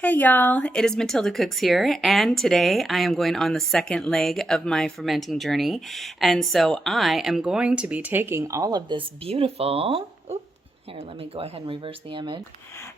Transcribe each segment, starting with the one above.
Hey y'all, it is Matilda Cooks here, and today I am going on the second leg of my fermenting journey. And so I am going to be taking all of this beautiful, here, let me go ahead and reverse the image.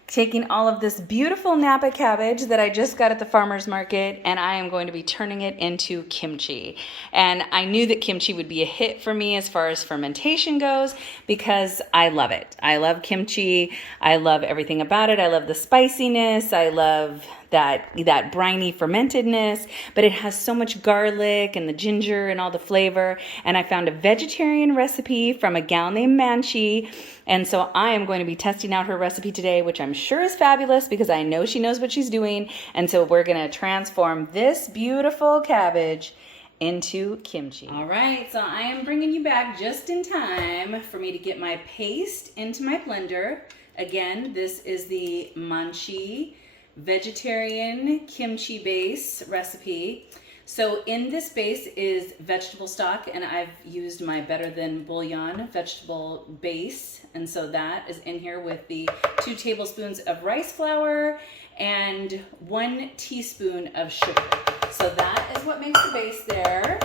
Taking all of this beautiful Napa cabbage that I just got at the farmer's market, and I am going to be turning it into kimchi. And I knew that kimchi would be a hit for me as far as fermentation goes because I love it. I love kimchi. I love everything about it. I love the spiciness. I love that briny fermentedness, but it has so much garlic and the ginger and all the flavor. And I found a vegetarian recipe from a gal named Maangchi. And so I am going to be testing out her recipe today, which I'm sure is fabulous because I know she knows what she's doing. And so we're going to transform this beautiful cabbage into kimchi. All right, so I am bringing you back just in time for me to get my paste into my blender. Again, this is the Maangchi vegetarian kimchi base recipe. So in this base is vegetable stock, and I've used my Better Than Bouillon vegetable base, and so that is in here with the 2 tablespoons of rice flour and 1 teaspoon of sugar. So that is what makes the base there.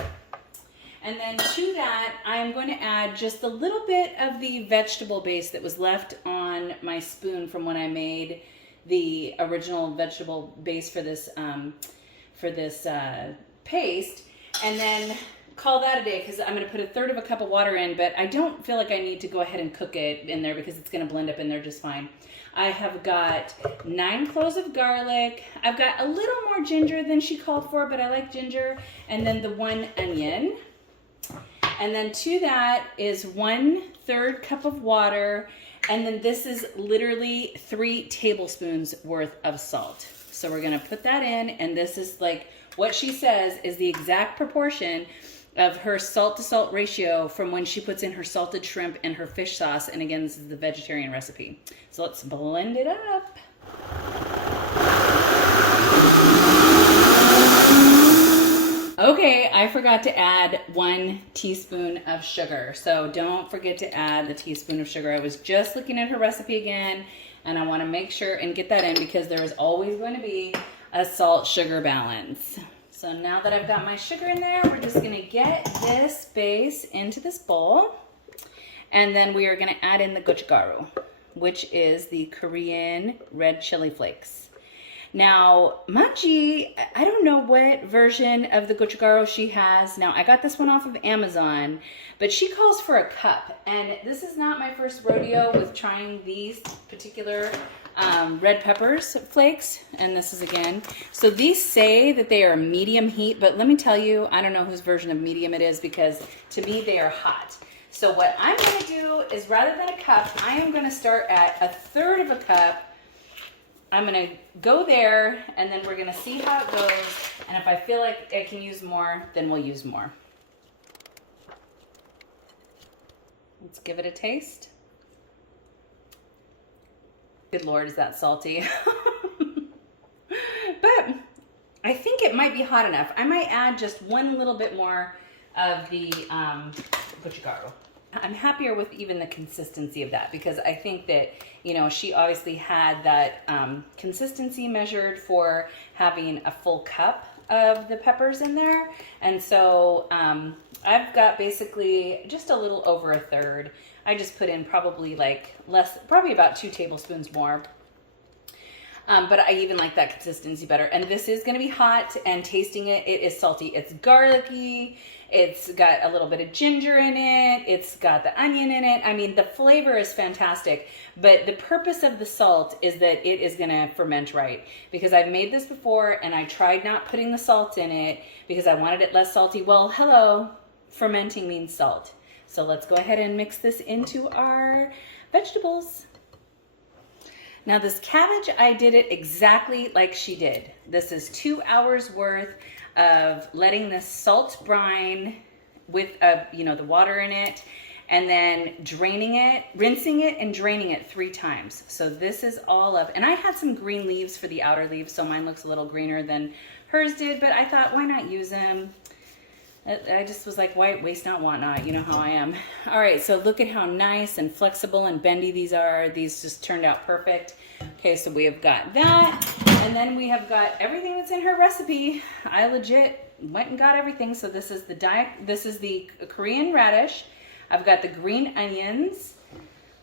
And then to that, I am going to add just a little bit of the vegetable base that was left on my spoon from when I made the original vegetable base for this paste, and then call that a day because I'm going to put 1/3 cup of water in, but I don't feel like I need to go ahead and cook it in there because it's going to blend up in there just fine. I have got 9 cloves of garlic. I've got a little more ginger than she called for, but I like ginger, and then the 1 onion. And then to that is 1/3 cup of water. And then this is literally 3 tablespoons worth of salt. So we're gonna put that in, and this is like what she says is the exact proportion of her salt to salt ratio from when she puts in her salted shrimp and her fish sauce. And again, this is the vegetarian recipe. So let's blend it up. Okay, I forgot to add 1 teaspoon of sugar. So don't forget to add the teaspoon of sugar. I was just looking at her recipe again, and I want to make sure and get that in because there is always going to be a salt-sugar balance. So now that I've got my sugar in there, we're just going to get this base into this bowl. And then we are going to add in the gochugaru, which is the Korean red chili flakes. Now, Maangchi, I don't know what version of the gochugaru she has. Now, I got this one off of Amazon, but she calls for a cup. And this is not my first rodeo with trying these particular red peppers flakes. And this is again. So these say that they are medium heat, but let me tell you, I don't know whose version of medium it is because to me they are hot. So what I'm going to do is rather than a cup, I am going to start at 1/3 cup. I'm going to go there, and then we're going to see how it goes. And if I feel like I can use more, then we'll use more. Let's give it a taste. Good Lord, is that salty? But I think it might be hot enough. I might add just 1 little bit more of the gochugaru. I'm happier with even the consistency of that because I think that, you know, she obviously had that consistency measured for having a full cup of the peppers in there. And so I've got basically just a little over 1/3. I just put in probably probably about 2 tablespoons more. But I even like that consistency better. And this is going to be hot, and tasting it, it is salty. It's garlicky. It's got a little bit of ginger in it. It's got the onion in it. I mean, the flavor is fantastic. But the purpose of the salt is that it is going to ferment right. Because I've made this before, and I tried not putting the salt in it because I wanted it less salty. Well, hello, fermenting means salt. So let's go ahead and mix this into our vegetables. Now this cabbage, I did it exactly like she did. This is 2 hours worth of letting this salt brine with the water in it, and then draining it, rinsing it and draining it 3 times. So this is all of, and I had some green leaves for the outer leaves, so mine looks a little greener than hers did, but I thought, why not use them? I just was like, why waste not, want not, you know how I am. All right, so look at how nice and flexible and bendy these are. These just turned out perfect. Okay, so we have got that. And then we have got everything that's in her recipe. I legit went and got everything. So this is the Korean radish. I've got the green onions.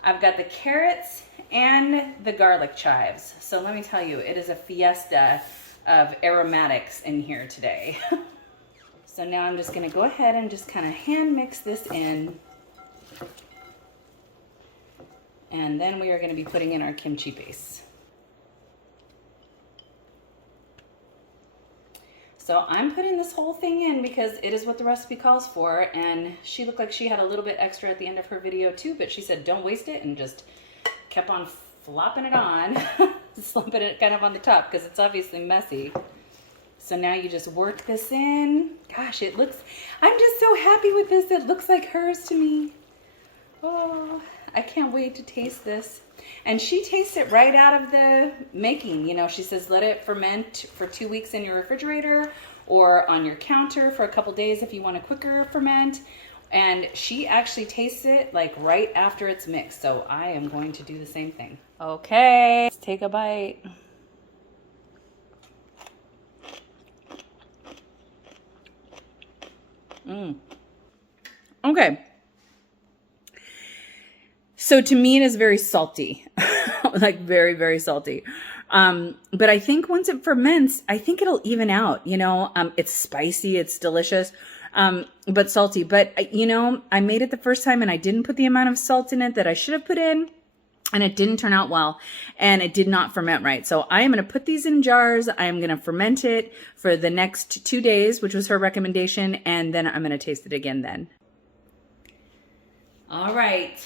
I've got the carrots and the garlic chives. So let me tell you, it is a fiesta of aromatics in here today. So now I'm just gonna go ahead and just kind of hand mix this in. And then we are gonna be putting in our kimchi base. So I'm putting this whole thing in because it is what the recipe calls for, and she looked like she had a little bit extra at the end of her video too, but she said don't waste it and just kept on flopping it on, slumping it kind of on the top because it's obviously messy. So now you just work this in. Gosh, it looks, I'm just so happy with this. It looks like hers to me. Oh, I can't wait to taste this. And she tastes it right out of the making. You know, she says let it ferment for 2 weeks in your refrigerator or on your counter for a couple days if you want a quicker ferment. And she actually tastes it like right after it's mixed. So I am going to do the same thing. Okay, let's take a bite. Okay. So to me, it is very salty, like very, very salty. But I think once it ferments, I think it'll even out, you know, it's spicy, it's delicious, but salty. But you know, I made it the first time and I didn't put the amount of salt in it that I should have put in, and it didn't turn out well, and it did not ferment right. So I am going to put these in jars. I am going to ferment it for the next 2 days, which was her recommendation. And then I'm going to taste it again then. All right.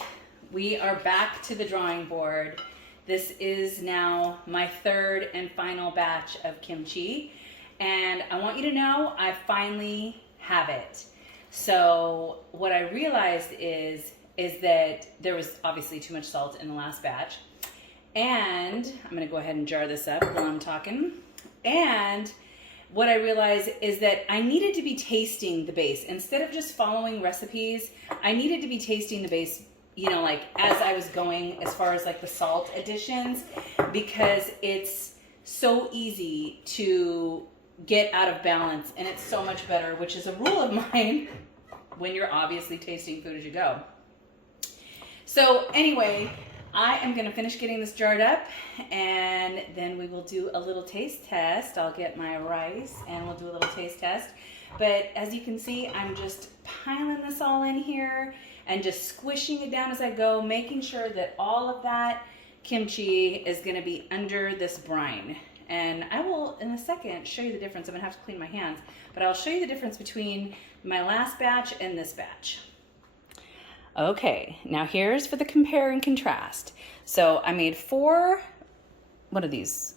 We are back to the drawing board. This is now my third and final batch of kimchi. And I want you to know I finally have it. So what I realized is that there was obviously too much salt in the last batch. And I'm gonna go ahead and jar this up while I'm talking. And what I realized is that I needed to be tasting the base. Instead of just following recipes, I needed to be tasting the base, you know, like as I was going as far as like the salt additions, because it's so easy to get out of balance and it's so much better, which is a rule of mine when you're obviously tasting food as you go. So anyway, I am gonna finish getting this jarred up and then we will do a little taste test. I'll get my rice and we'll do a little taste test. But as you can see, I'm just piling this all in here and just squishing it down as I go, making sure that all of that kimchi is gonna be under this brine. And I will, in a second, show you the difference. I'm gonna have to clean my hands, but I'll show you the difference between my last batch and this batch. Okay, now here's for the compare and contrast. So I made 4, what are these,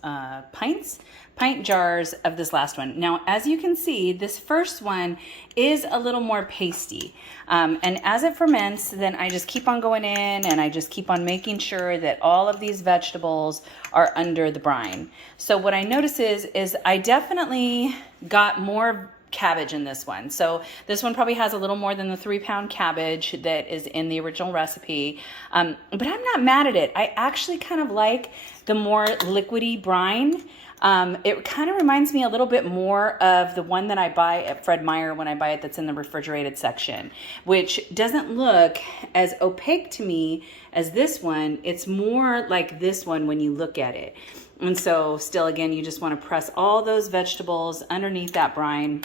pint jars of this last one. Now, as you can see, this first one is a little more pasty. And as it ferments, then I just keep on going in and I just keep on making sure that all of these vegetables are under the brine. So what I notice is I definitely got more cabbage in this one. So this one probably has a little more than the 3-pound cabbage that is in the original recipe. But I'm not mad at it. I actually kind of like the more liquidy brine. It kind of reminds me a little bit more of the one that I buy at Fred Meyer when I buy it that's in the refrigerated section, which doesn't look as opaque to me as this one. It's more like this one when you look at it. And so still, again, you just want to press all those vegetables underneath that brine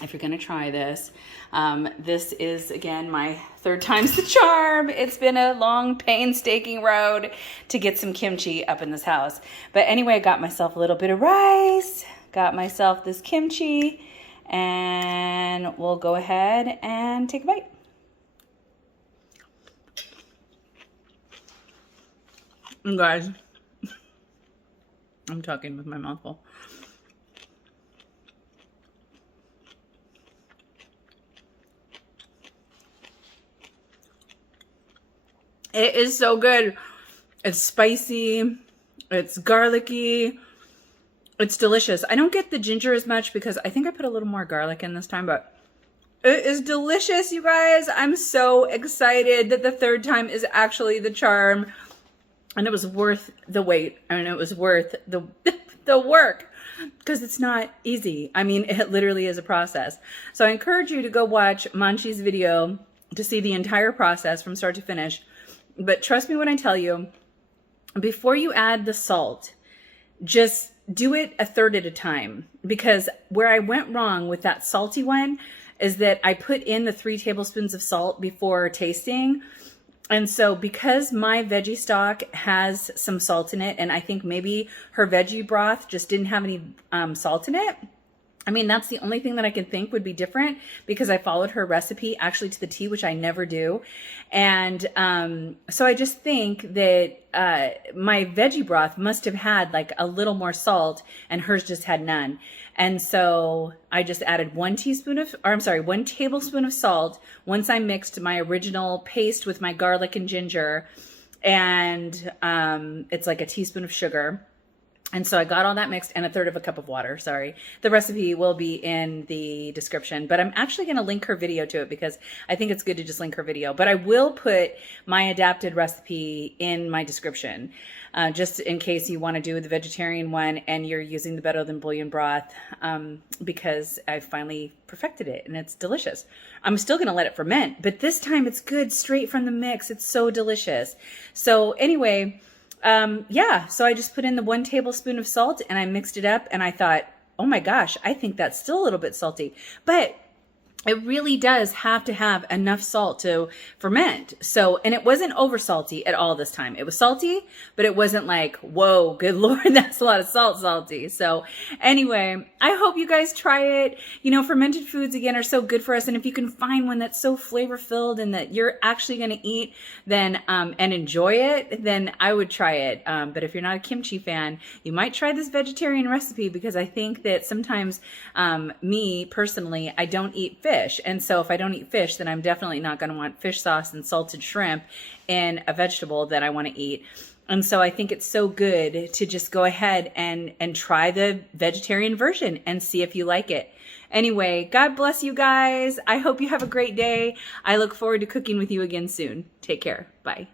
if you're going to try this. This is, again, my 3rd time's the charm. It's been a long, painstaking road to get some kimchi up in this house. But anyway, I got myself a little bit of rice, got myself this kimchi, and we'll go ahead and take a bite. And guys, I'm talking with my mouth full. It is so good. It's spicy. It's garlicky. It's delicious. I don't get the ginger as much because I think I put a little more garlic in this time, but it is delicious, you guys. I'm so excited that the 3rd time is actually the charm. And it was worth the wait. And it was worth the the work, because it's not easy. I mean, it literally is a process. So I encourage you to go watch Maangchi's video to see the entire process from start to finish. But trust me when I tell you, before you add the salt, just do it a third at a time, because where I went wrong with that salty one is that I put in the 3 tablespoons of salt before tasting. And so because my veggie stock has some salt in it, and I think maybe her veggie broth just didn't have any salt in it. I mean, that's the only thing that I can think would be different, because I followed her recipe actually to the T, which I never do. And so I just think that my veggie broth must have had like a little more salt, and hers just had none. And so I just added 1 tablespoon of salt once I mixed my original paste with my garlic and ginger. And it's like a teaspoon of sugar. And so I got all that mixed, and a third of a cup of water. Sorry. The recipe will be in the description, but I'm actually going to link her video to it, because I think it's good to just link her video. But I will put my adapted recipe in my description, just in case you want to do the vegetarian one and you're using the Better Than Bouillon broth, because I finally perfected it and it's delicious. I'm still going to let it ferment, but this time it's good straight from the mix. It's so delicious. So anyway, yeah, so I just put in the 1 tablespoon of salt and I mixed it up, and I thought, oh my gosh, I think that's still a little bit salty, but it really does have to have enough salt to ferment. So, and it wasn't over salty at all this time. It was salty, but it wasn't like, whoa, good Lord, that's a lot of salty. So anyway, I hope you guys try it. You know, fermented foods again are so good for us. And if you can find one that's so flavor filled and that you're actually going to eat, then, and enjoy it, then I would try it. But if you're not a kimchi fan, you might try this vegetarian recipe, because I think that sometimes, me personally, I don't eat fish. And so if I don't eat fish, then I'm definitely not going to want fish sauce and salted shrimp in a vegetable that I want to eat. And so I think it's so good to just go ahead and try the vegetarian version and see if you like it. Anyway, God bless you guys. I hope you have a great day. I look forward to cooking with you again soon. Take care. Bye.